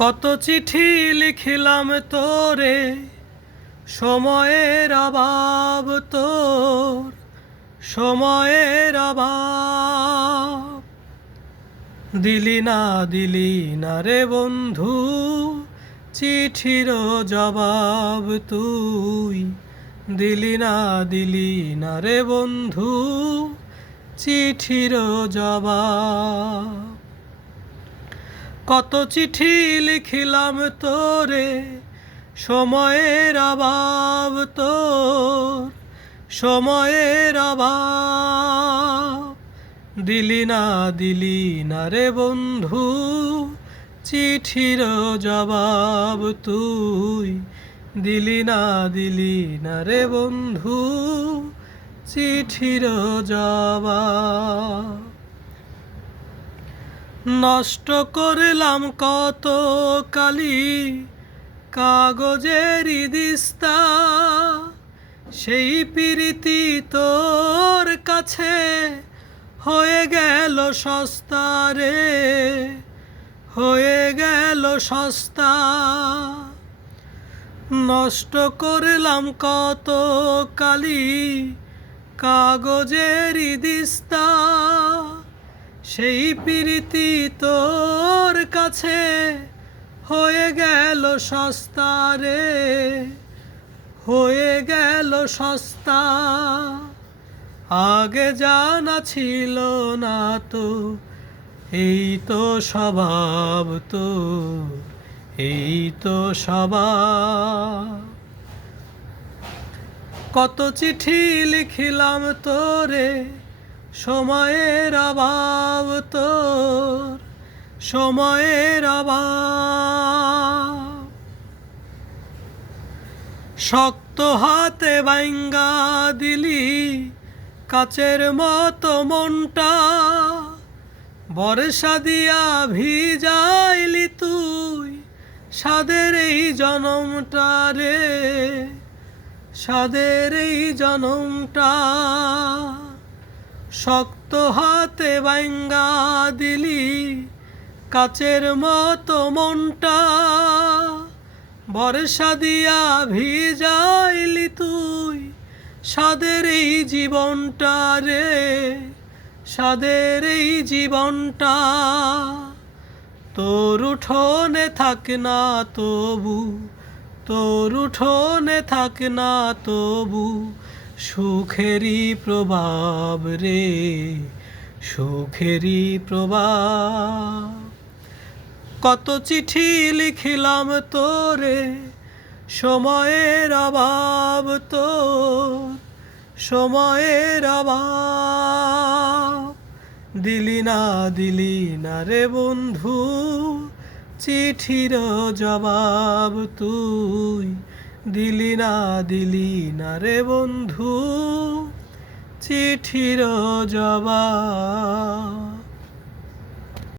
কত চিঠি লিখিলাম তোরে, সময়ের অভাব তোর, সময়ের অভাব। দিলি না রে বন্ধু, চিঠির জবাব তুই। দিলি না রে বন্ধু, চিঠির জবাব। কত চিঠি লিখিলাম তোরে, সময়ের অভাব তোর, সময়ের অভাব। দিলি না রে বন্ধু, চিঠির জবাব তুই। দিলি না রে বন্ধু, চিঠির জবাব। নষ্ট করলাম কত কালি কাগজের দিস্তা, সেই প্রীতি তোর কাছে হয়ে গেল সস্তা রে, হয়ে গেল সস্তা। নষ্ট করলাম কত কালি কাগজের দিস্তা, সেই প্রীতি তোর কাছে হয়ে গেল সস্তা রে, হয়ে গেল সস্তা। আগে জানা ছিল না তো, এই তো স্বভাব তো, এই তো স্বভাব। কত চিঠি লিখিলাম তোরে, সময়ের অভাব তোর, সময়ের অভাব। শক্ত হাতে ভাঙ্গা দিলি কাচের মতো মনটা, বর্ষা দিয়া ভিজাইলি তুই সাদের এই জনমটা রে, সাদের এই জনমটা। শক্ত হাতে ভাঙ্গা দিলি কাচের মতো মনটা, বর্ষা দিয়া ভিজাইলি তুই সাদের এই জীবনটা রে, সাদের এই জীবনটা। তোর উঠোনে থাক না তবু, তোর উঠোনে থাক না তবু, সুখেরই প্রভাব রে, সুখেরই প্রভাব। কত চিঠি লিখিলাম তোরে, সময়ের অভাব তোর, সময়ের অভাব। দিলি না রে বন্ধু, চিঠির জবাব তুই। দিলি না রে বন্ধু, চিঠির জবাব।